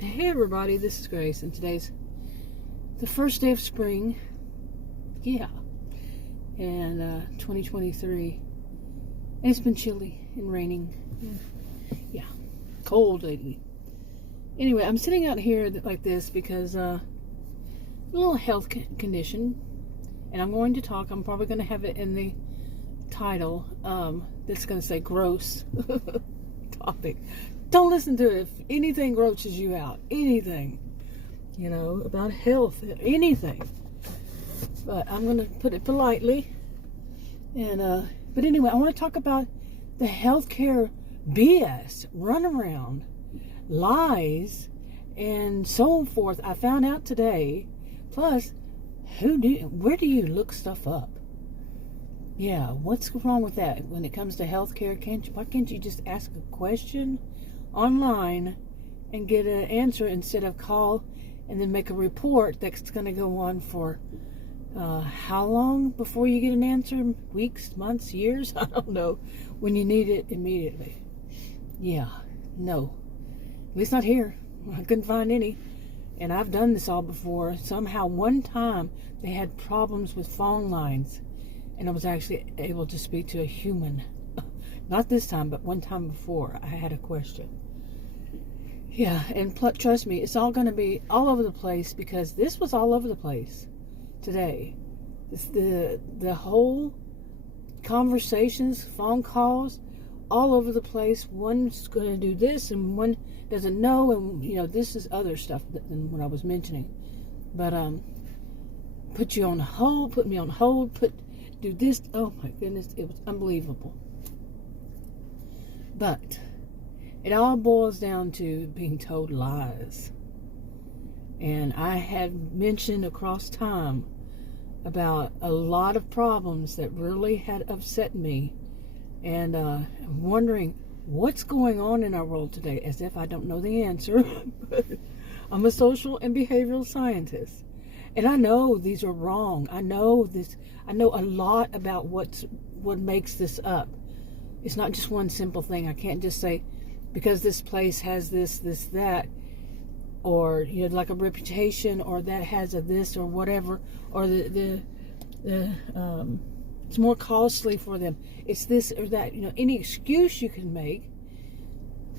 Hey everybody, this is Grace, and today's the first day of spring. Yeah. And 2023. And it's been chilly and raining. Yeah. Cold lately. Anyway, I'm sitting out here like this because a little health condition. And I'm going to talk. I'm probably going to have it in the title. That's going to say gross topic. Don't listen to it if anything grosses you out. Anything. You know, about health. Anything. But I'm going to put it politely. And, but anyway, I want to talk about the healthcare BS, runaround, lies, and so forth. I found out today. Plus, where do you look stuff up? Yeah, what's wrong with that when it comes to healthcare? Why can't you just ask a question online and get an answer instead of call and then make a report that's going to go on for how long before you get an answer? Weeks, months, years? I don't know. When you need it immediately. Yeah, no. At least not here. I couldn't find any. And I've done this all before. Somehow one time they had problems with phone lines and I was actually able to speak to a human. Not this time, but one time before I had a question. Yeah, and trust me, it's all going to be all over the place because this was all over the place today. It's the whole conversations, phone calls, all over the place. One's going to do this and one doesn't know, and you know, this is other stuff than what I was mentioning. But put you on hold, put me on hold, do this. Oh my goodness, it was unbelievable. But it all boils down to being told lies. And I have mentioned across time about a lot of problems that really had upset me. And I'm wondering what's going on in our world today, as if I don't know the answer. But I'm a social and behavioral scientist. And I know these are wrong. I know a lot about what makes this up. It's not just one simple thing. I can't just say because this place has this, that, or you know, like a reputation, or that has a this or whatever, or it's more costly for them. It's this or that. You know, any excuse you can make,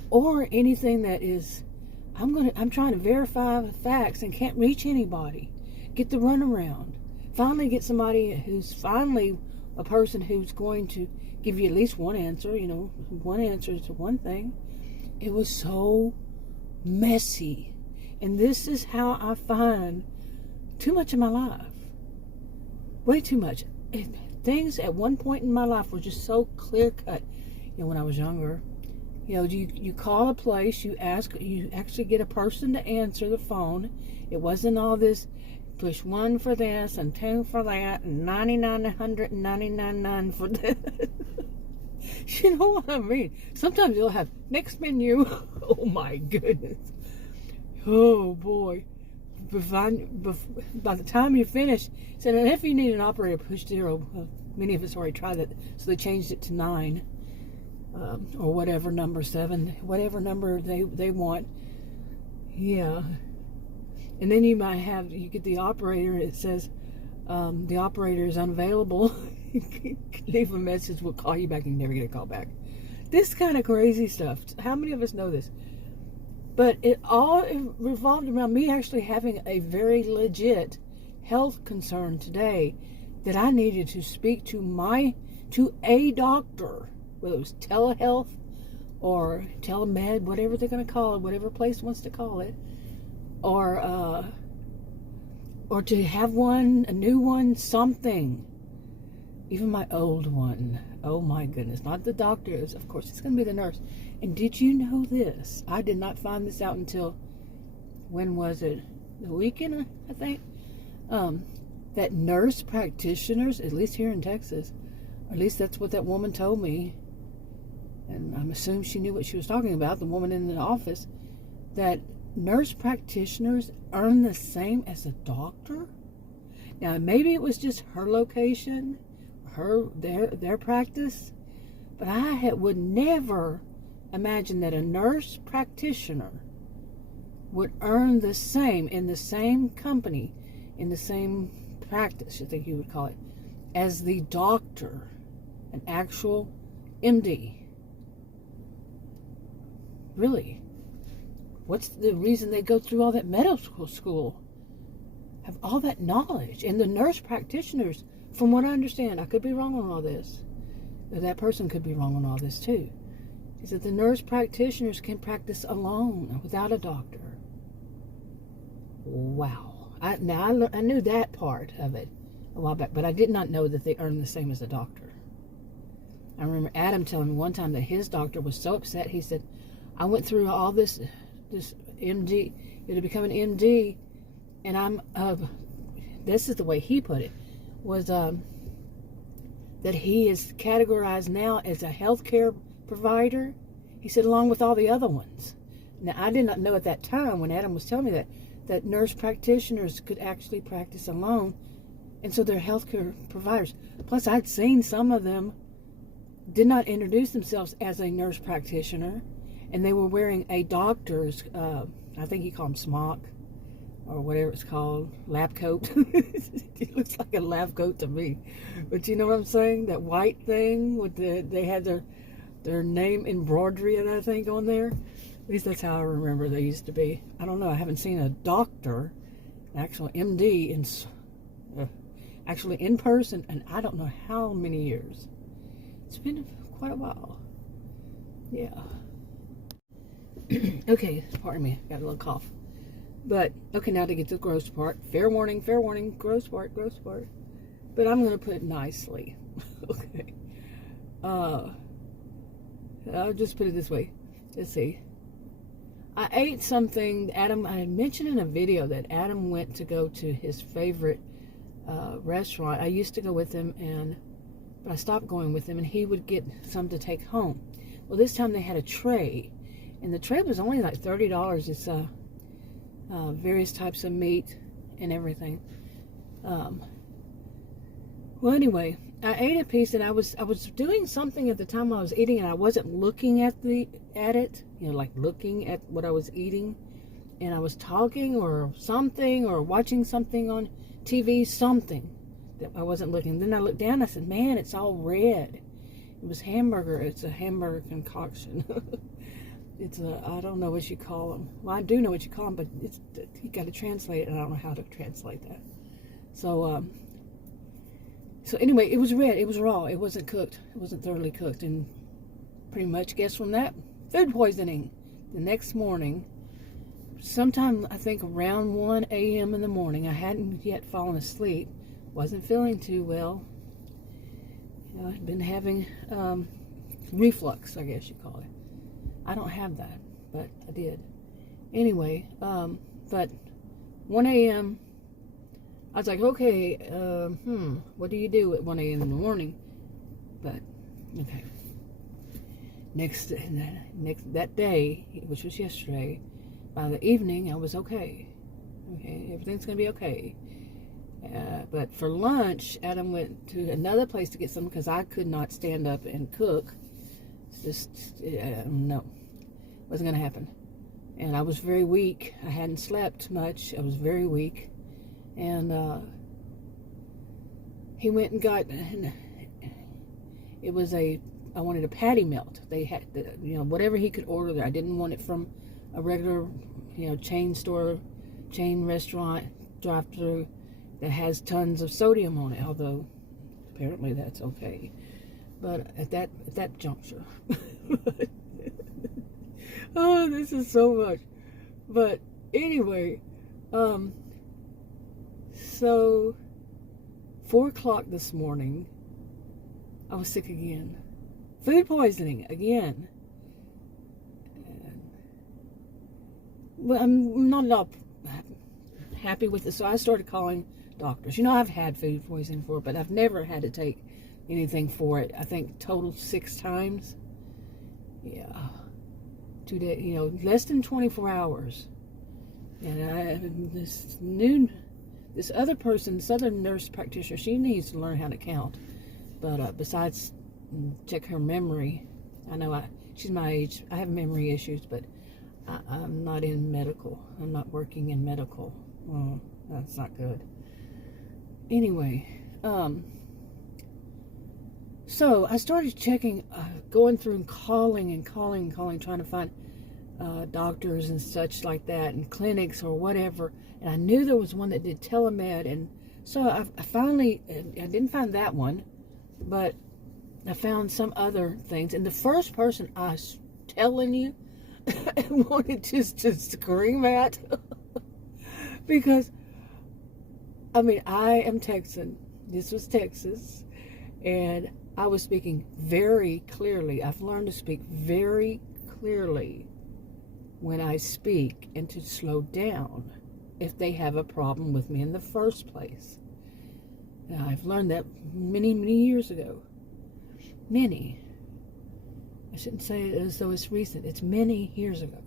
or anything that is, I'm trying to verify the facts and can't reach anybody. Get the runaround. Finally get somebody who's a person who's going to give you at least one answer. You know, one answer to one thing. It was so messy. And this is how I find too much in my life. Way too much. Things at one point in my life were just so clear cut. You know, when I was younger, you know, you call a place, you actually get a person to answer the phone. It wasn't all this push 1 for this and 2 for that and 99, 199 for that. You know what I mean? Sometimes you'll have next menu. Oh my goodness. Oh boy. By the time you finish, said, and if you need an operator, push 0. Many of us already tried that, so they changed it to 9, or whatever number, 7, whatever number they want. Yeah. And then you get the operator. It says the operator is unavailable. Leave a message. We'll call you back. You never get a call back. This kind of crazy stuff. How many of us know this? But it all revolved around me actually having a very legit health concern today that I needed to speak to a doctor, whether it was telehealth or telemed, whatever they're going to call it, whatever place wants to call it, or to have a new one, something. Even my old one. Oh my goodness. Not the doctors. Of course, it's going to be the nurse. And did you know this? I did not find this out until, when was it? The weekend, I think. That nurse practitioners, at least here in Texas, or at least that's what that woman told me, and I'm assuming she knew what she was talking about, the woman in the office, that nurse practitioners earn the same as a doctor? Now, maybe it was just her location, their practice, but I would never imagine that a nurse practitioner would earn the same in the same company, in the same practice, I think you would call it, as the doctor, an actual MD. Really? What's the reason they go through all that medical school? Have all that knowledge? And the nurse practitioners, from what I understand, I could be wrong on all this, but that person could be wrong on all this too, is that the nurse practitioners can practice alone without a doctor. Wow. I knew that part of it a while back, but I did not know that they earned the same as a doctor. I remember Adam telling me one time that his doctor was so upset. He said, I went through all this MD, to become an MD, and I'm, this is the way he put it, was that he is categorized now as a healthcare provider. He said, along with all the other ones. Now, I did not know at that time, when Adam was telling me that nurse practitioners could actually practice alone, and so they're healthcare providers. Plus, I'd seen some of them did not introduce themselves as a nurse practitioner, and they were wearing a doctor's, I think he called them smock, or whatever it's called, lab coat. It looks like a lab coat to me. But you know what I'm saying? That white thing with they had their name embroidery, and I think, on there. At least that's how I remember they used to be. I don't know. I haven't seen a doctor, an actual MD, actually in person, and I don't know how many years. It's been quite a while. Yeah. Okay, pardon me. Got a little cough. But, okay, now to get to the gross part. Fair warning, gross part. But I'm going to put it nicely. Okay. I'll just put it this way. Let's see. I ate something, I had mentioned in a video that Adam went to go to his favorite restaurant. I used to go with him, but I stopped going with him, and he would get some to take home. Well, this time they had a tray, and the tray was only like $30. It's various types of meat and everything. Well, anyway, I ate a piece, and I was doing something at the time I was eating, and I wasn't looking at it, like looking at what I was eating, and I was talking or something, or watching something on TV, something that I wasn't looking. Then I looked down, and I said, man, it's all red. It was hamburger. It's a hamburger concoction. It's I don't know what you call them. Well, I do know what you call them, but you got to translate it, and I don't know how to translate that. So anyway, it was red. It was raw. It wasn't cooked. It wasn't thoroughly cooked. And pretty much, guess from that, food poisoning. The next morning, sometime I think around 1 a.m. in the morning, I hadn't yet fallen asleep. Wasn't feeling too well. I'd been having reflux, I guess you call it. I don't have that, but I did. Anyway, but 1 a.m., I was like, okay, what do you do at 1 a.m. in the morning? But, okay. That day, which was yesterday, by the evening, I was okay. Okay, everything's going to be okay. But for lunch, Adam went to another place to get something because I could not stand up and cook. It's just, no, wasn't going to happen. And I was very weak. I hadn't slept much. I was very weak. And he went and got, it was I wanted a patty melt. They had, whatever he could order there. I didn't want it from a regular, chain store, chain restaurant, drive-through that has tons of sodium on it, although apparently that's okay. But at that juncture, oh, this is so much. But anyway, so 4 o'clock this morning, I was sick again. Food poisoning again. Well, I'm not at all happy with it, so I started calling doctors. I've had food poisoning before, but I've never had to take anything for it. I think total 6 times. Yeah. 2 days, less than 24 hours. And this other person, this other nurse practitioner, she needs to learn how to count. But besides check her memory, I know she's my age. I have memory issues, but I'm not in medical. I'm not working in medical. Oh, that's not good. Anyway, so I started checking, going through and calling, trying to find doctors and such like that, and clinics or whatever. And I knew there was one that did telemed, and so I finally, I didn't find that one, but I found some other things. And the first person I was telling you, I wanted just to scream at, because, I mean, I am Texan. This was Texas, and I was speaking very clearly. I've learned to speak very clearly when I speak, and to slow down if they have a problem with me in the first place. Now, I've learned that many, many years ago. Many. I shouldn't say it as though it's recent. It's many years ago.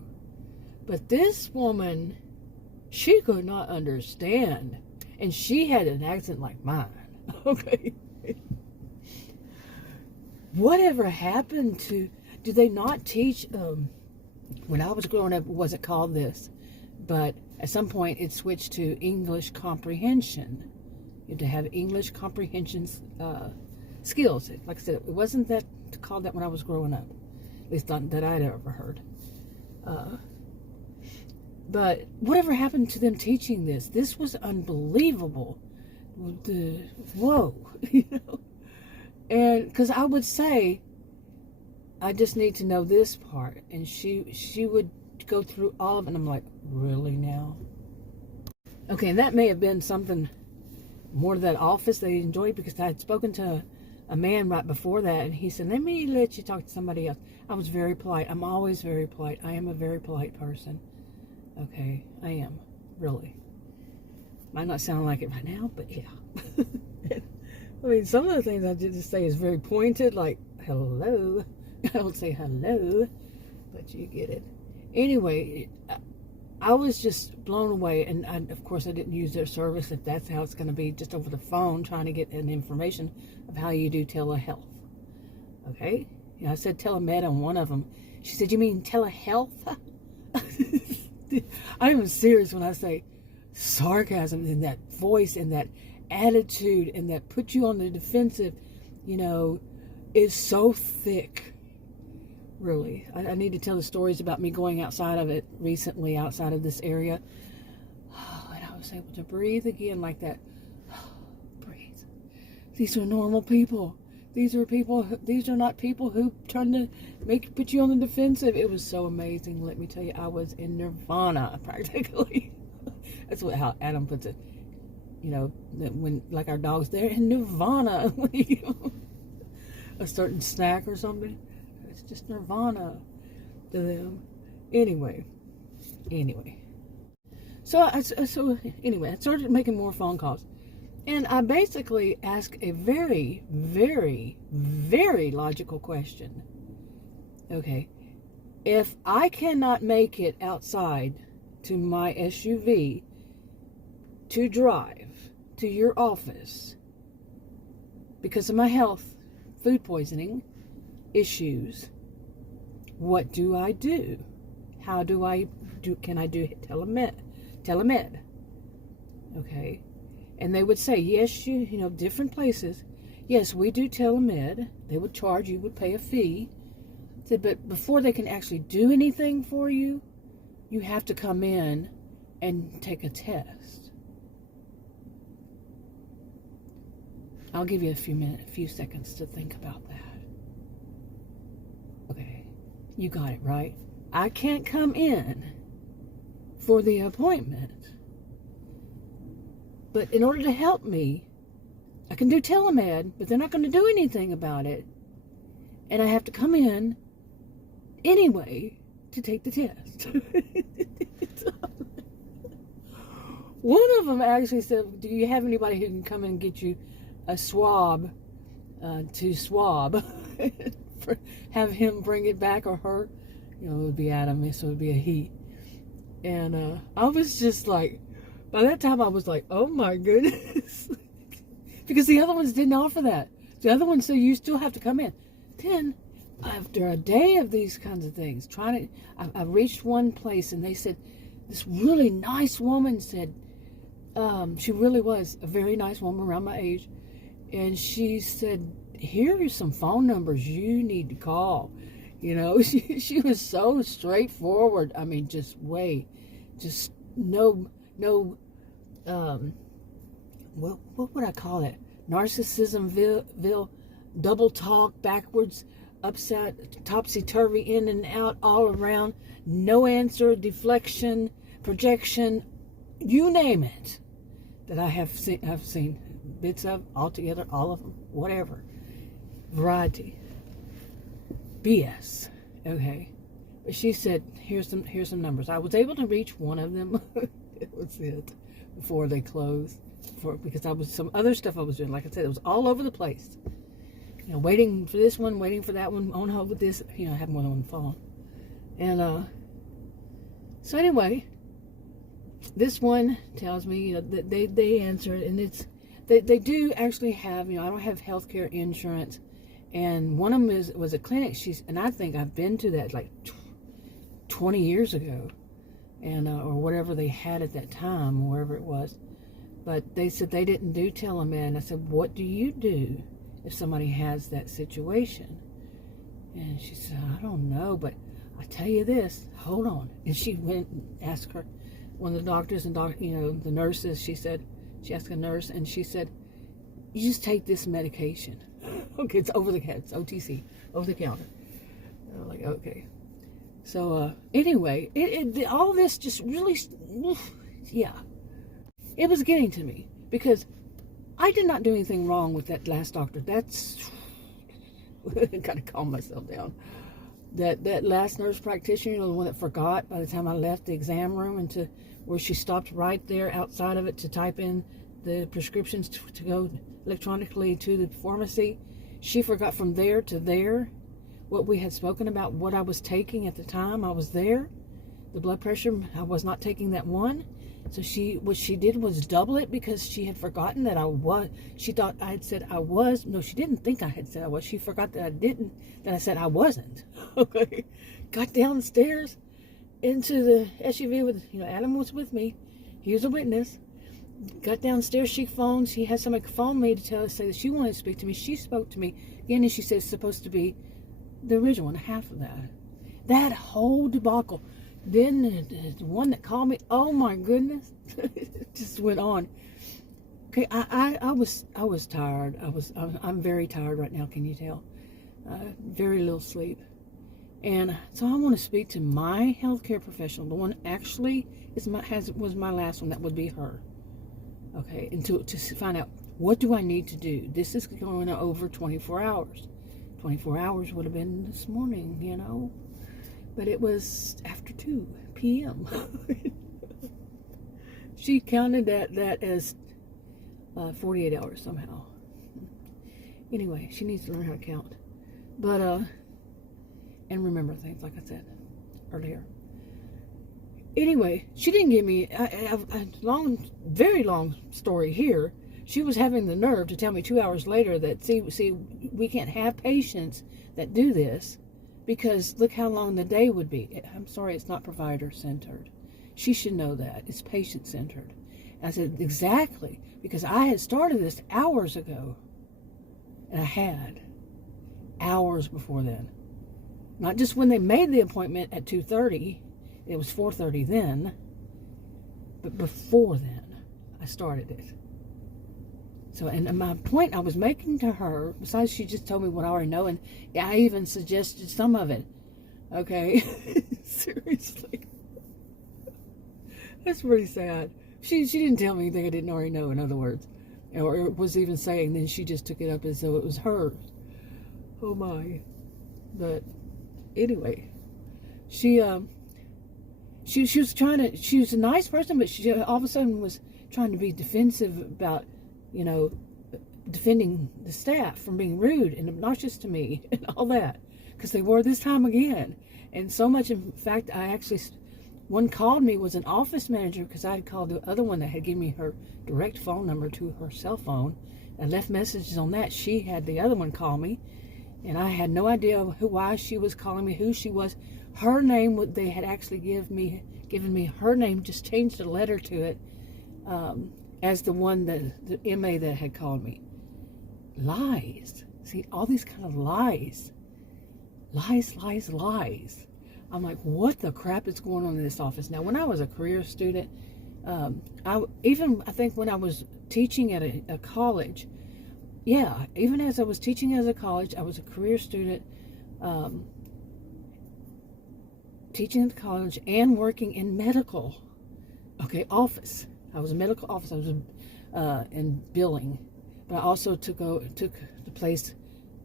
But this woman, she could not understand. And she had an accent like mine. Okay. Whatever happened to... Do they not teach... when I was growing up, it wasn't called this. But at some point, it switched to English comprehension. You had to have English comprehension skills. Like I said, it wasn't that called that when I was growing up. At least not that I'd ever heard. But whatever happened to them teaching this? This was unbelievable. Whoa, you know? And because I would say, I just need to know this part. And she would go through all of it. And I'm like, really now? Okay, and that may have been something more to that office they enjoyed, because I had spoken to a man right before that, and he said, let me let you talk to somebody else. I was very polite. I'm always very polite. I am a very polite person. Okay, I am, really. Might not sound like it right now, but yeah. I mean, some of the things I just say is very pointed, like, hello. I don't say hello, but you get it. Anyway, I was just blown away, and of course I didn't use their service, if that's how it's going to be, just over the phone, trying to get an information of how you do telehealth. Okay? You know, I said telemed on one of them. She said, you mean telehealth? I am serious when I say sarcasm in that voice and that attitude and that put you on the defensive, you know, is so thick. Really. I need to tell the stories about me going outside of it recently, outside of this area. And I was able to breathe again like that. Breathe. These are normal people. These are not people who trying to put you on the defensive. It was so amazing. Let me tell you, I was in nirvana, practically. That's how Adam puts it. You know, when, like our dogs, they're in nirvana. A certain snack or something. It's just nirvana to them. Anyway. So I started making more phone calls. And I basically asked a very, very, very logical question. Okay. If I cannot make it outside to my SUV to drive to your office because of my health, food poisoning issues, what do I do? How do I do? Can I do telemed? Okay. And they would say, yes, you know, different places. Yes, we do telemed. They would charge, you would pay a fee. Said, but before they can actually do anything for you, you have to come in and take a test. I'll give you a few seconds to think about that. Okay, you got it, right? I can't come in for the appointment. But in order to help me, I can do telemed, but they're not going to do anything about it. And I have to come in anyway to take the test. One of them actually said, do you have anybody who can come and get you a swab to swab? Have him bring it back, or her. You know, it would be Adam, so it would be a he. And I was just like, by that time I was like, oh my goodness. Because the other ones didn't offer that. The other ones said you still have to come in. Then after a day of these kinds of things, I reached one place and they said, this really nice woman said, she really was a very nice woman around my age. And she said, here are some phone numbers you need to call. You know, she was so straightforward. I mean, just no, what would I call it? Narcissismville, double talk, backwards, upset, topsy-turvy, in and out, all around, no answer, deflection, projection, you name it, that I've seen bits of, altogether, all of them, whatever, variety, BS, okay. But she said, here's some numbers. I was able to reach one of them. It was it, before they closed, because I was some other stuff I was doing. Like I said, it was all over the place. You know, waiting for this one, waiting for that one, on hold with this. You know, I have more than one phone. And so anyway, this one tells me, you know, that they answer it, and it's they do actually have, you know, I don't have healthcare insurance, and one of them was a clinic. And I think I've been to that like 20 years ago, and or whatever they had at that time, wherever it was. But they said they didn't do telemed. And I said, what do you do if somebody has that situation? And she said, I don't know, but I tell you this, hold on. And she went and asked her, one of the doctors and you know, the nurses, she asked a nurse, and she said, you just take this medication. Okay, it's over the counter, it's OTC, over the counter. And I'm like, okay. So anyway, all this just really, yeah, it was getting to me, because I did not do anything wrong with that last doctor. That's, gotta calm myself down. That last nurse practitioner, you know, the one that forgot by the time I left the exam room, and to where she stopped right there outside of it to type in the prescriptions to go electronically to the pharmacy. She forgot from there to there what we had spoken about, what I was taking at the time I was there. The blood pressure, I was not taking that one. So what she did was double it, because she had forgotten that I was. She thought I had said I was. No, she didn't think I had said I was. She forgot that I didn't, that I said I wasn't. Okay. Got downstairs into the SUV with, you know, Adam was with me. He was a witness. Got downstairs, she phoned. She had somebody phone me to say that she wanted to speak to me. She spoke to me again, and she said it's supposed to be the original one, half of that. That whole debacle. Then the one that called me, oh my goodness, it just went on. Okay, I was tired. I'm very tired right now. Can you tell? Very little sleep, and so I want to speak to my healthcare professional. The one actually was my last one. That would be her. Okay, and to find out, what do I need to do? This is going over 24 hours. 24 hours would have been this morning, you know. But it was after 2 p.m. She counted that as 48 hours somehow. Anyway, she needs to learn how to count. But, and remember things, like I said earlier. Anyway, she didn't give me a very long story here. She was having the nerve to tell me 2 hours later that, see, we can't have patients that do this, because look how long the day would be. I'm sorry, it's not provider-centered. She should know that. It's patient-centered. And I said, exactly, because I had started this hours ago. And I had. Hours before then. Not just when they made the appointment at 2:30. It was 4:30 then. But before then, I started it. So, and my point I was making to her, besides she just told me what I already know, and I even suggested some of it. Okay? Seriously. That's pretty sad. She didn't tell me anything I didn't already know, in other words. Or was even saying, then she just took it up as though it was hers. Oh my. But anyway, she was trying to, she was a nice person, but she all of a sudden was trying to be defensive about, you know, defending the staff from being rude and obnoxious to me and all that, because they were this time again. And so much, in fact, one called me, was an office manager, because I had called the other one that had given me her direct phone number to her cell phone. I left messages on that. She had the other one call me, And I had no idea why she was calling me, who she was. Her name, they had actually given me her name, just changed a letter to it, as the one that the MA that had called me. Lies. See, all these kind of lies. Lies. I'm like, what the crap is going on in this office? Now, when I was a career student, I think when I was teaching at a college, yeah, even as I was teaching as a college, I was a career student, teaching at college and working in medical, office. I was a medical office. I was in billing, but I also took the place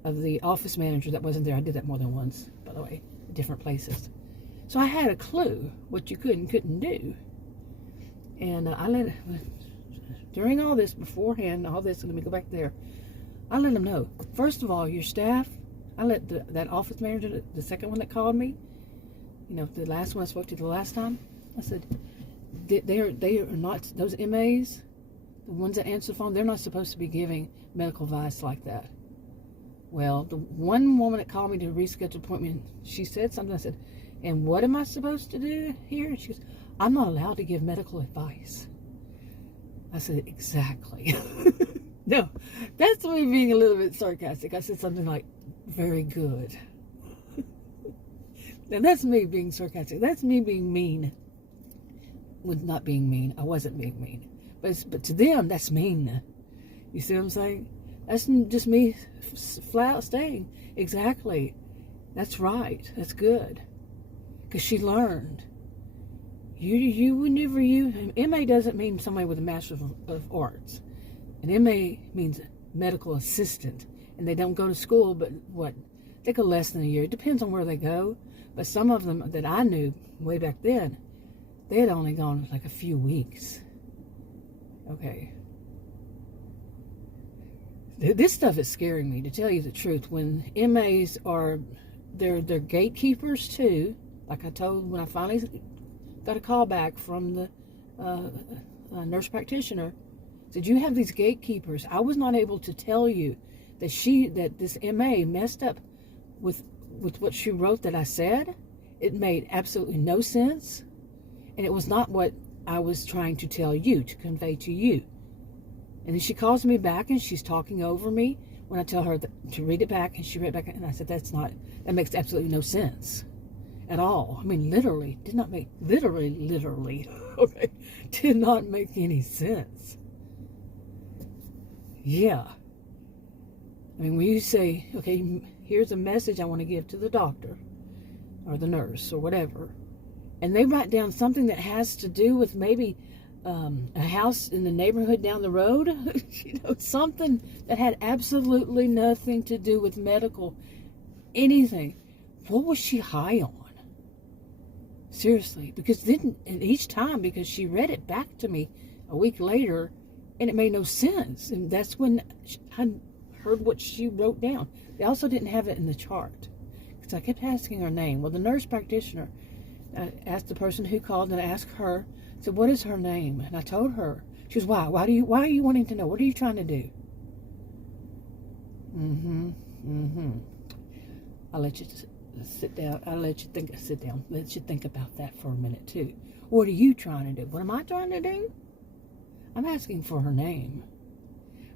of the office manager that wasn't there. I did that more than once, by the way, at different places. So I had a clue what you could and couldn't do. And during all this, beforehand, all this, let me go back there, I let them know. First of all, your staff, I let that office manager, the second one that called me, the last one I spoke to the last time, I said, they are not, those MAs, the ones that answer the phone, they're not supposed to be giving medical advice like that. Well, the one woman that called me to reschedule an appointment, she said something. I said, and what am I supposed to do here? She goes, I'm not allowed to give medical advice. I said, exactly. No, that's me being a little bit sarcastic. I said something like, very good. Now, that's me being sarcastic. That's me being mean. With not being mean. I wasn't being mean. But to them, that's mean. You see what I'm saying? That's just me flat out saying, exactly. That's right. That's good. Because she learned. MA doesn't mean somebody with a Master of Arts. An MA means medical assistant. And they don't go to school, but they go less than a year. It depends on where they go. But some of them that I knew way back then, they had only gone like a few weeks. Okay. This stuff is scaring me, to tell you the truth. When MAs they're gatekeepers too. Like I told, when I finally got a call back from the nurse practitioner, said, you have these gatekeepers. I was not able to tell you that this MA messed up with what she wrote that I said. It made absolutely no sense. And it was not what I was trying to tell you, to convey to you. And then she calls me back and she's talking over me when I tell her to read it back, and she read it back, and I said, that makes absolutely no sense at all. I mean, literally, did not make any sense. Yeah. I mean, when you say, okay, here's a message I want to give to the doctor or the nurse or whatever, and they write down something that has to do with maybe a house in the neighborhood down the road, something that had absolutely nothing to do with medical, anything. What was she high on? Seriously, because each time, because she read it back to me a week later, and it made no sense. And that's when I heard what she wrote down. They also didn't have it in the chart, because I kept asking her name. Well, the nurse practitioner, I asked the person who called, and I asked her, I said, what is her name? And I told her. She goes, why? Why are you wanting to know? What are you trying to do? I'll let you sit down. Sit down. Let you think about that for a minute, too. What are you trying to do? What am I trying to do? I'm asking for her name.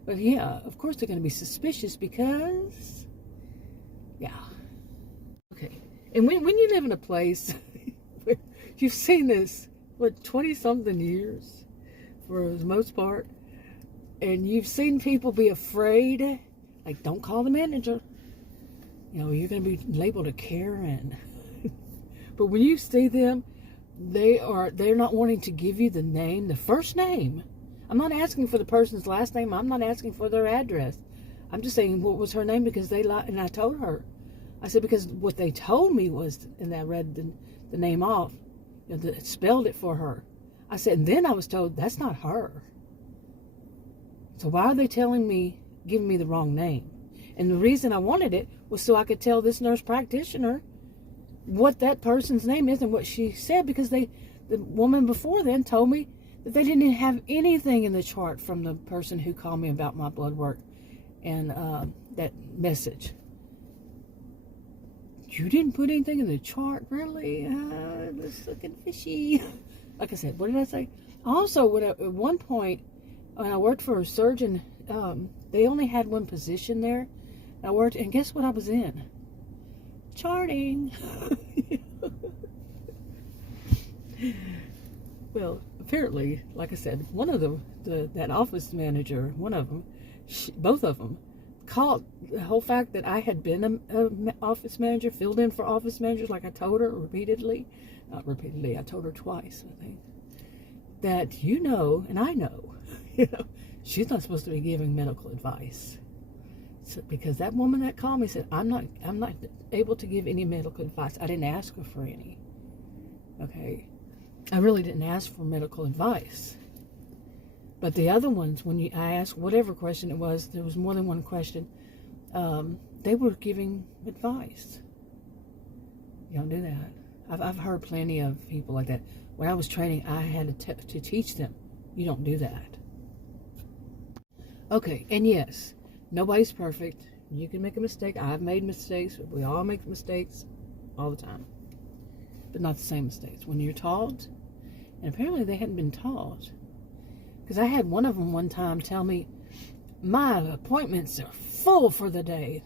But yeah, of course they're going to be suspicious because, yeah. Okay. And when you live in a place where you've seen this, 20-something years, for the most part, and you've seen people be afraid, like, don't call the manager. You're going to be labeled a Karen. But when you see them, they're not wanting to give you the name, the first name. I'm not asking for the person's last name. I'm not asking for their address. I'm just saying, what was her name? Because they lied, and I told her. I said, because what they told me was, and I read the name off, spelled it for her. I said, and then I was told, that's not her. So why are they giving me the wrong name? And the reason I wanted it was so I could tell this nurse practitioner what that person's name is and what she said, because the woman before then told me that they didn't have anything in the chart from the person who called me about my blood work and that message. You didn't put anything in the chart, really? It's looking fishy. Like I said, what did I say? Also, at one point, when I worked for a surgeon, they only had one position there. I worked, and guess what I was in? Charting. Well, apparently, like I said, one of them, that office manager, one of them, both of them, called the whole fact that I had been an office manager, filled in for office managers, like I told her repeatedly. Not repeatedly, I told her twice, I think. That and I know, she's not supposed to be giving medical advice. So, because that woman that called me said, I'm not able to give any medical advice. I didn't ask her for any. Okay. I really didn't ask for medical advice. But the other ones, I asked whatever question it was, there was more than one question, they were giving advice. You don't do that. I've heard plenty of people like that. When I was training, I had to teach them, you don't do that. Okay, and yes, nobody's perfect. You can make a mistake. I've made mistakes. We all make mistakes all the time. But not the same mistakes. When you're taught, and apparently they hadn't been taught. Because I had one of them one time tell me, my appointments are full for the day.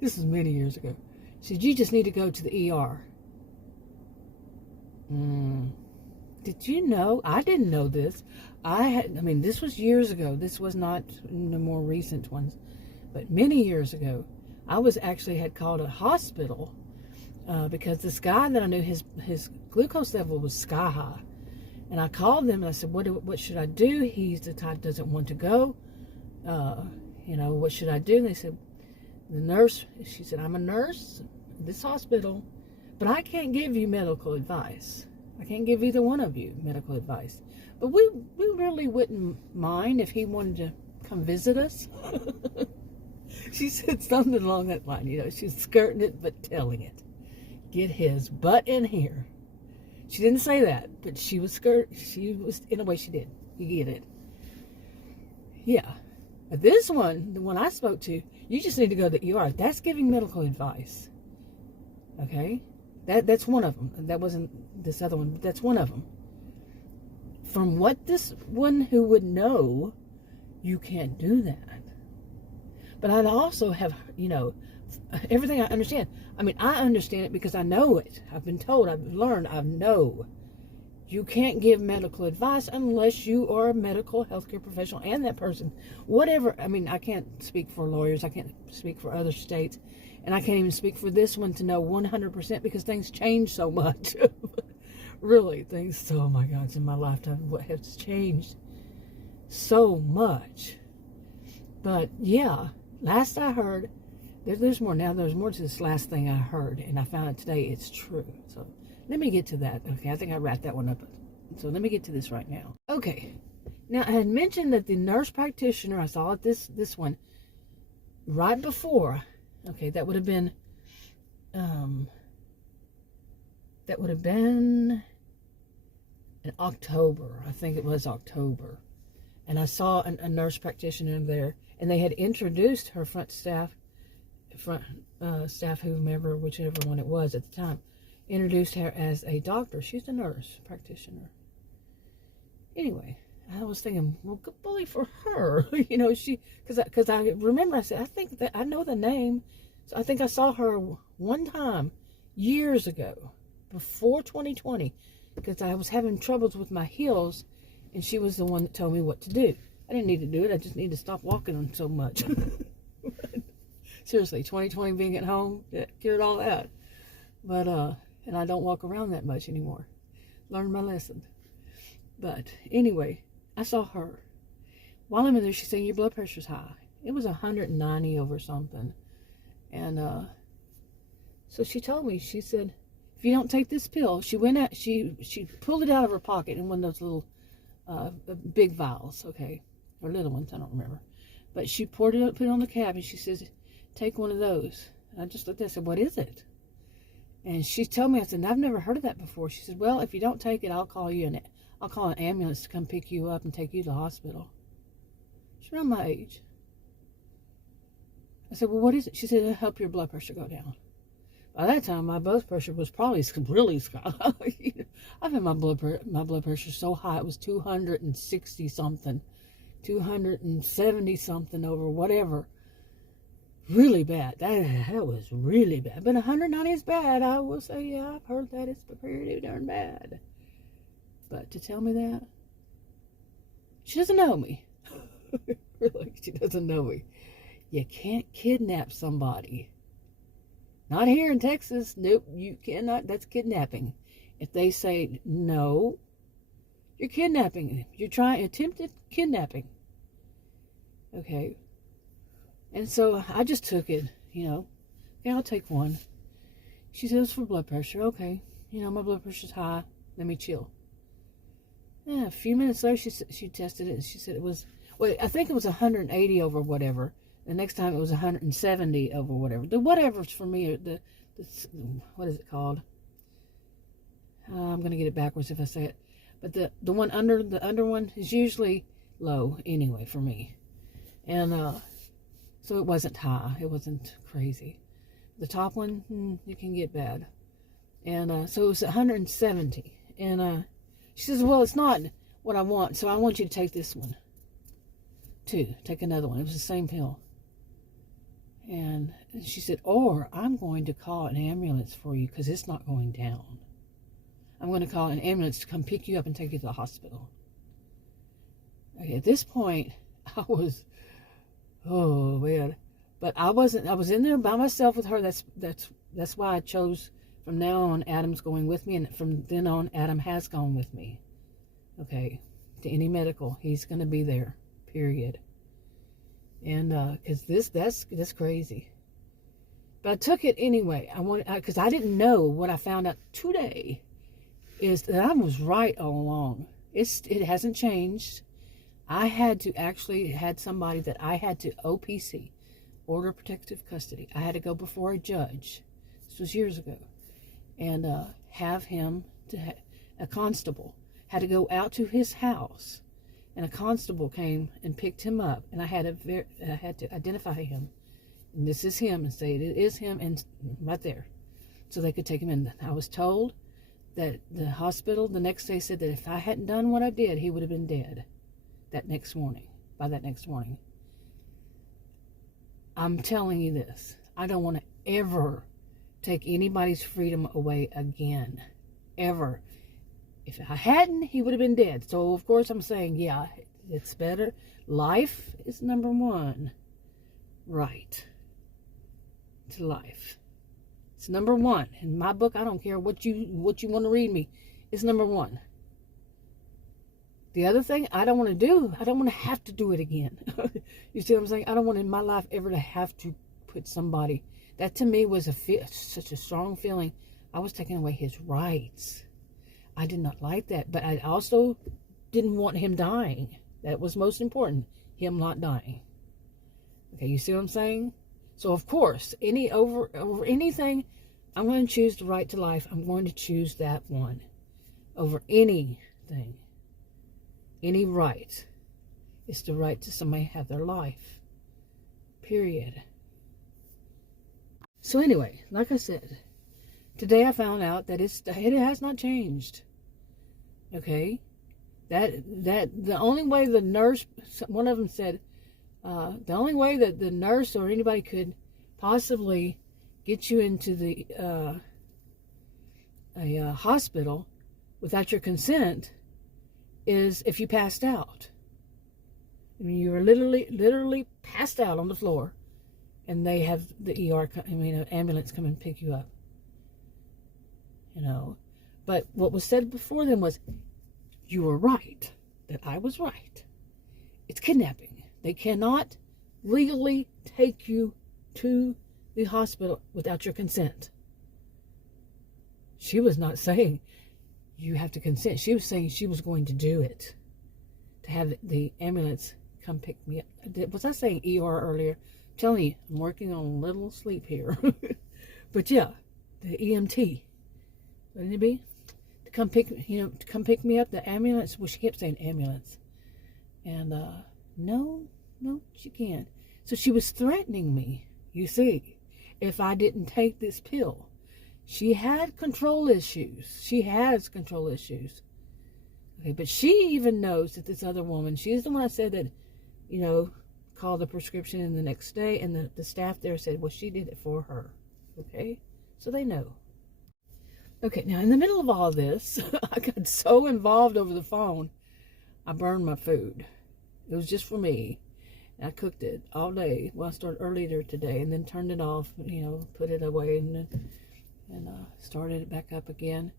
This was many years ago. She said, you just need to go to the ER. Did you know? I didn't know this. This was years ago. This was not in the more recent ones. But many years ago, I had called a hospital because this guy that I knew, his glucose level was sky high. And I called them and I said, what should I do? He's the type that doesn't want to go. What should I do? And they said, the nurse, she said, I'm a nurse at this hospital, but I can't give you medical advice. I can't give either one of you medical advice. But we really wouldn't mind if he wanted to come visit us. She said something along that line, she's skirting it but telling it. Get his butt in here. She didn't say that, but she was in a way she did. You get it. Yeah. But this one, the one I spoke to, you just need to go to the ER. That's giving medical advice. Okay? That's one of them. That wasn't this other one, but that's one of them. From what this one who would know, you can't do that. But I'd also have, everything I understand. I understand it because I know it. I've been told, I've learned, I know. You can't give medical advice unless you are a medical healthcare professional and that person. Whatever, I can't speak for lawyers. I can't speak for other states. And I can't even speak for this one to know 100% because things change so much. Really, oh my God, in my lifetime, what has changed so much. But yeah, last I heard, there's more now. There's more to this last thing I heard, and I found it today. It's true. So let me get to that. Okay, I think I wrapped that one up. So let me get to this right now. Okay, now I had mentioned that the nurse practitioner, I saw it this one right before. Okay, that would have been in October. I think it was October, and I saw a nurse practitioner there, and they had introduced her front staff, whomever, whichever one it was at the time, introduced her as a doctor. She's a nurse practitioner. Anyway, I was thinking, well, good bully for her. Because I remember I said, I think that I know the name. So I think I saw her one time years ago, before 2020, because I was having troubles with my heels, and she was the one that told me what to do. I didn't need to do it. I just need to stop walking them so much. Seriously, 2020 being at home, that cured all that. But, and I don't walk around that much anymore. Learned my lesson. But anyway, I saw her. While I'm in there, she said, your blood pressure's high. It was 190 over something. And so she told me, she said, if you don't take this pill, she went out, she pulled it out of her pocket in one of those little big vials, okay, or little ones, I don't remember. But she poured it up, put it on the cap, and she says, take one of those. And I just looked at it and said, what is it? And she told me, I said, I've never heard of that before. She said, well, if you don't take it, I'll call an ambulance to come pick you up and take you to the hospital. She's around my age. I said, well, what is it? She said, it'll help your blood pressure go down. By that time, my blood pressure was probably really sky. I've had my blood pressure so high it was 260 something, 270 something over whatever. Really bad. That was really bad. But 190 is bad. I will say, yeah, I've heard that it's pretty darn bad. But to tell me that, she doesn't know me. Really, she doesn't know me. You can't kidnap somebody. Not here in Texas. Nope, you cannot. That's kidnapping. If they say no, you're kidnapping. You're trying attempted kidnapping. Okay. And so I just took it, okay, I'll take one. She said it was for blood pressure. Okay. My blood pressure's high. Let me chill. Yeah, a few minutes later, she tested it, and she said it was, I think it was 180 over whatever. The next time it was 170 over whatever. The whatever's for me, what is it called? I'm going to get it backwards if I say it. But the one under one is usually low anyway for me. And so it wasn't high. It wasn't crazy. The top one, you can get bad. And so it was 170. And she says, well, it's not what I want, so I want you to take this one too. Take another one. It was the same pill. And she said, or I'm going to call an ambulance for you because it's not going down. I'm going to call an ambulance to come pick you up and take you to the hospital. Okay, at this point, I was, oh man. But I was in there by myself with her. That's why I chose from now on Adam's going with me, and from then on Adam has gone with me. Okay, to any medical, he's going to be there. Period. And because that's crazy. But I took it anyway. Because I didn't know what I found out today is that I was right all along. It hasn't changed. I had somebody that I had to OPC, order protective custody. I had to go before a judge. This was years ago, and have him a constable had to go out to his house. And a constable came and picked him up, and I had to identify him, and this is him, and say it is him, and right there, so they could take him in. I was told that the hospital the next day said that if I hadn't done what I did, he would have been dead by that next morning. I'm telling you this, I don't want to ever take anybody's freedom away again, ever. If I hadn't, he would have been dead. So, of course, I'm saying, yeah, it's better. Life is number one. Right. To life. It's number one. In my book, I don't care what you want to read me. It's number one. The other thing I don't want to do, I don't want to have to do it again. You see what I'm saying? I don't want in my life ever to have to put somebody. That to me was such a strong feeling. I was taking away his rights. I did not like that, but I also didn't want him dying. That was most important, him not dying. Okay, you see what I'm saying? So of course, over anything, I'm going to choose the right to life. I'm going to choose that one over anything. Any right is the right to somebody have their life. Period. So anyway, like I said, today I found out that it has not changed. Okay, that the only way the nurse, one of them said, the only way that the nurse or anybody could possibly get you into a hospital without your consent is if you passed out. I mean, you were literally passed out on the floor, and they have the ambulance come and pick you up. But what was said before them was, you were right, that I was right. It's kidnapping. They cannot legally take you to the hospital without your consent. She was not saying you have to consent. She was saying she was going to do it, to have the ambulance come pick me up. Was I saying ER earlier? I'm telling you, I'm working on a little sleep here. But yeah, the EMT. Wouldn't it be? To come pick me up, the ambulance. Well, she kept saying ambulance. And no, she can't. So she was threatening me, you see, if I didn't take this pill. She had control issues. She has control issues. Okay, but she even knows that this other woman, she's the one I said that, called the prescription in the next day, and the staff there said, well, she did it for her. Okay, so they know. Okay, now in the middle of all this, I got so involved over the phone, I burned my food. It was just for me. And I cooked it all day. Well, I started earlier today and then turned it off, put it away and started it back up again.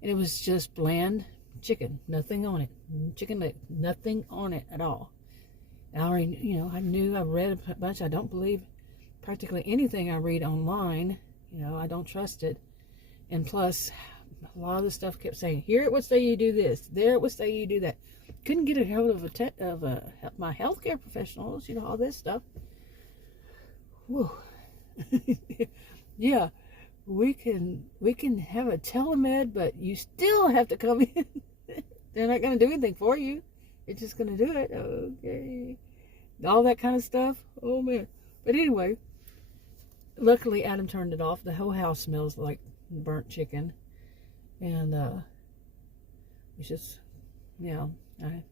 And it was just bland chicken, nothing on it. Chicken leg, nothing on it at all. And I already, I knew, I read a bunch. I don't believe practically anything I read online. I don't trust it. And plus, a lot of the stuff kept saying, here it would say you do this, there it would say you do that. Couldn't get a hold of my healthcare professionals, all this stuff. Whew. Yeah, we can have a telemed, but you still have to come in. They're not going to do anything for you. They're just going to do it. Okay. All that kind of stuff. Oh, man. But anyway, luckily Adam turned it off. The whole house smells like burnt chicken. And it's just, I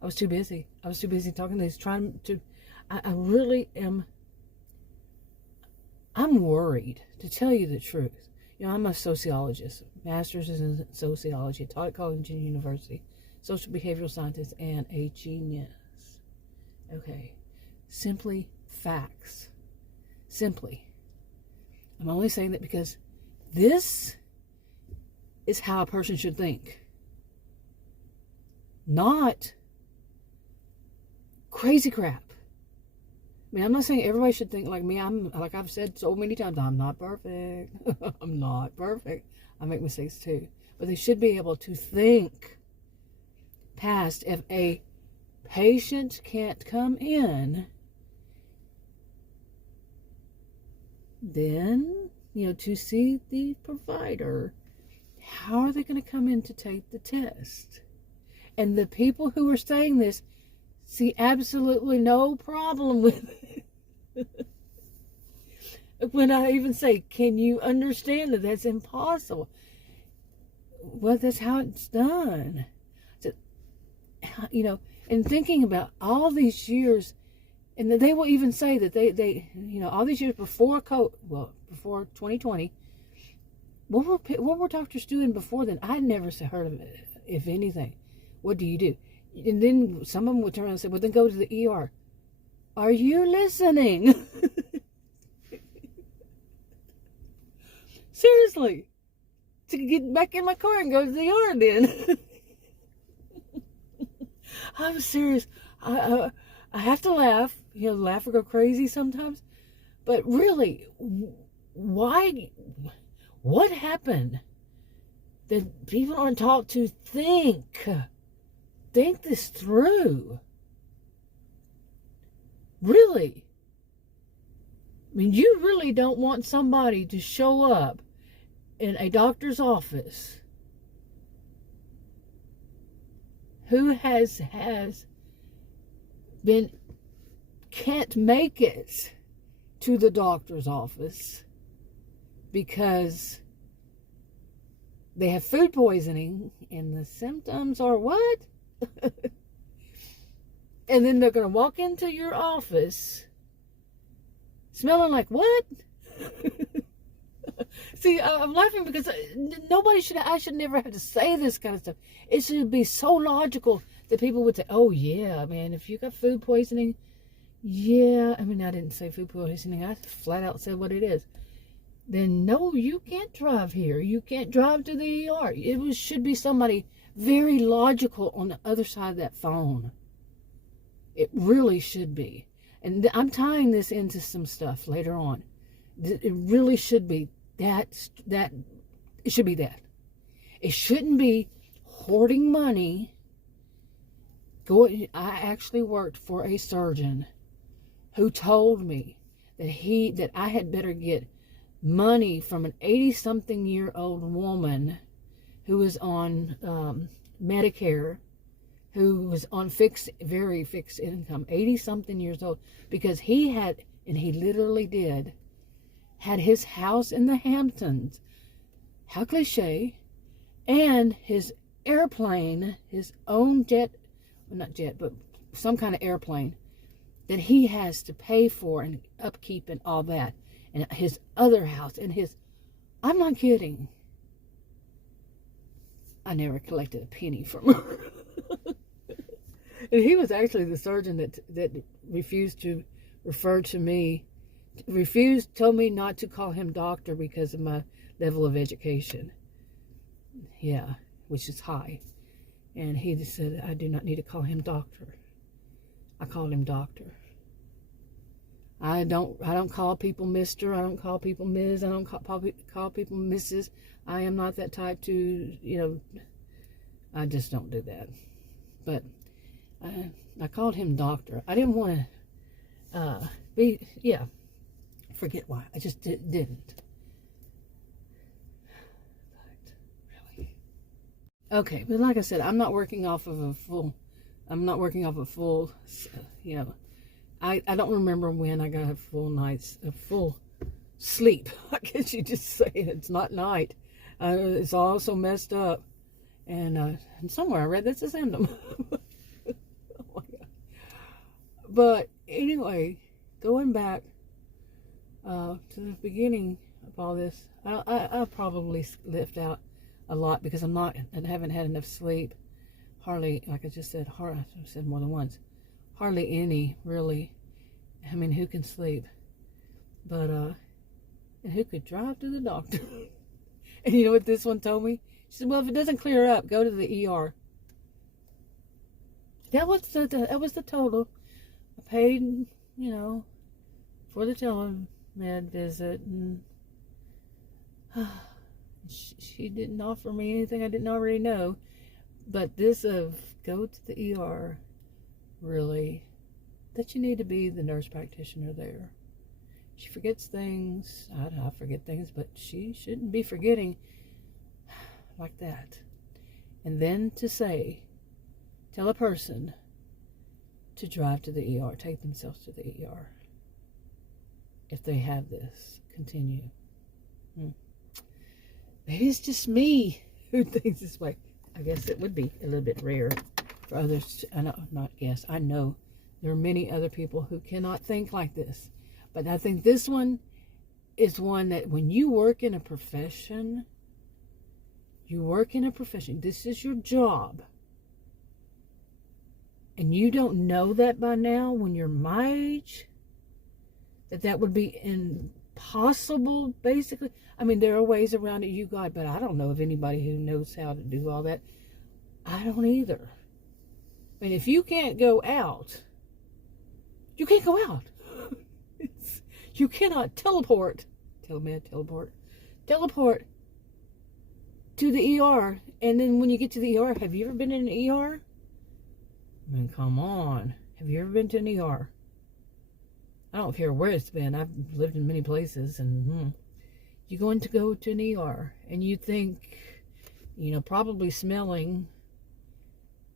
was too busy. I was too busy talking to these, I really am, I'm worried, to tell you the truth. I'm a sociologist, master's in sociology, taught at college and university, social behavioral scientist, and a genius. Okay, simply facts. Simply. I'm only saying that because this is how a person should think. Not crazy crap. I mean, I'm not saying everybody should think like me. Like I've said so many times, I'm not perfect. I'm not perfect. I make mistakes too. But they should be able to think past, if a patient can't come in, then, to see the provider, how are they going to come in to take the test? And the people who are saying this see absolutely no problem with it. When I even say, can you understand that that's impossible? Well, that's how it's done. So, and thinking about all these years, and they will even say that they all these years before before 2020, what were doctors doing before then? I'd never heard of it, if anything. What do you do? And then some of them would turn around and say, well, then go to the ER. Are you listening? Seriously. To get back in my car and go to the ER then. I'm serious. I have to laugh. Laugh or go crazy sometimes. But really, why? What happened that people aren't taught to think this through? Really? I mean, you really don't want somebody to show up in a doctor's office who can't make it to the doctor's office because they have food poisoning and the symptoms are what? And then they're going to walk into your office smelling like what? See, I'm laughing because I should never have to say this kind of stuff. It should be so logical that people would say, oh yeah, man, if you got food poisoning, yeah, I mean, I didn't say food poisoning, I flat out said what it is. Then no, you can't drive here. You can't drive to the ER. Should be somebody very logical on the other side of that phone. It really should be. And I'm tying this into some stuff later on. It really should be that. It should be that. It shouldn't be hoarding money. I actually worked for a surgeon who told me that I had better get money from an 80-something-year-old woman who was on Medicare, who was on very fixed income, 80-something years old, because he literally had his house in the Hamptons how cliche, and his airplane, his own jet, well, not jet, but some kind of airplane that he has to pay for and upkeep and all that, and his other house and his, I'm not kidding. I never collected a penny from her. And he was actually the surgeon that refused to refer to me, told me not to call him doctor because of my level of education. Yeah, which is high. And he just said, I do not need to call him doctor. I called him doctor. I don't call people Mr. I don't call people Ms. I don't call people Mrs. I am not that type to, I just don't do that. But I called him doctor. I didn't want to forget why. I just didn't. But really. Okay, but like I said, I'm not working off of a full, I don't remember when I got a full sleep. I guess you just say it. It's not night. It's all so messed up. And somewhere I read that's a symptom. Oh my God. But anyway, going back to the beginning of all this, I probably left out a lot because I haven't had enough sleep. Hardly, like I just said, I've said more than once. Hardly any, really. I mean, who can sleep? But, and who could drive to the doctor? And you know what this one told me? She said, well, if it doesn't clear up, go to the ER. That was the total. I paid, for the telemed visit. And she didn't offer me anything I didn't already know. But this of go to the ER, really, that you need to be the nurse practitioner there. She forgets things. I forget things, but she shouldn't be forgetting like that. And then to tell a person to drive to the ER, take themselves to the ER. If they have this, continue. Maybe it's just me who thinks this way. I guess it would be a little bit rare for others. I know there are many other people who cannot think like this. But I think this one is one that when you work in a profession, this is your job. And you don't know that by now when you're my age, that would be impossible, basically. I mean, there are ways around it, you got, but I don't know of anybody who knows how to do all that. I don't either. I mean, if you can't go out, you can't go out. You cannot teleport to the ER. And then when you get to the ER, have you ever been in an ER? I mean, come on. Have you ever been to an ER? I don't care where it's been. I've lived in many places, and you're going to go to an ER, and you think, probably smelling,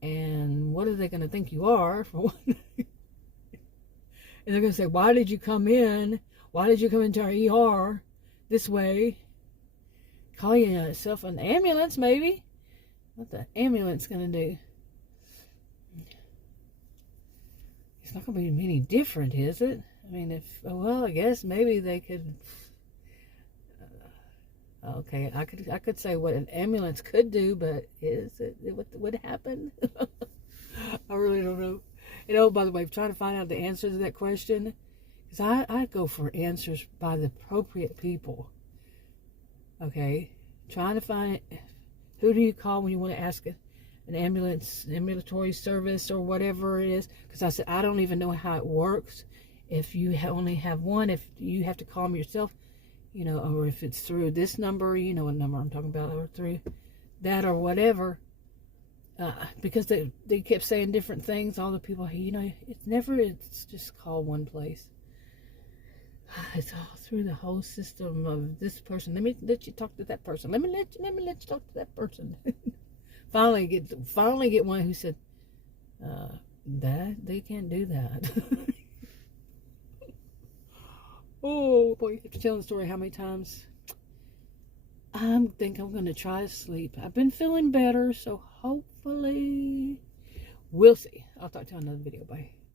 and what are they going to think you are, for one? And they're going to say, why did you come in? Why did you come into our ER this way? Call yourself an ambulance, maybe. What the ambulance going to do? It's not going to be any different, is it? I mean, I guess maybe they could. Okay, I could say what an ambulance could do, but is it what would happen? I really don't know. By the way, trying to find out the answer to that question, because I go for answers by the appropriate people. Okay, trying to find who do you call when you want to ask an ambulatory service or whatever it is. Because I said I don't even know how it works. If you only have one, if you have to call them yourself, or if it's through this number, what number I'm talking about, or through that or whatever. Because they kept saying different things. All the people, it's just call one place. It's all through the whole system of this person. Let me let you talk to that person. Let me let you talk to that person. finally get one who said, that they can't do that. Oh boy, you have to tell the story how many times I think I'm going to try to sleep. I've been feeling better, so hopefully we'll see. I'll talk to you on another video. Bye.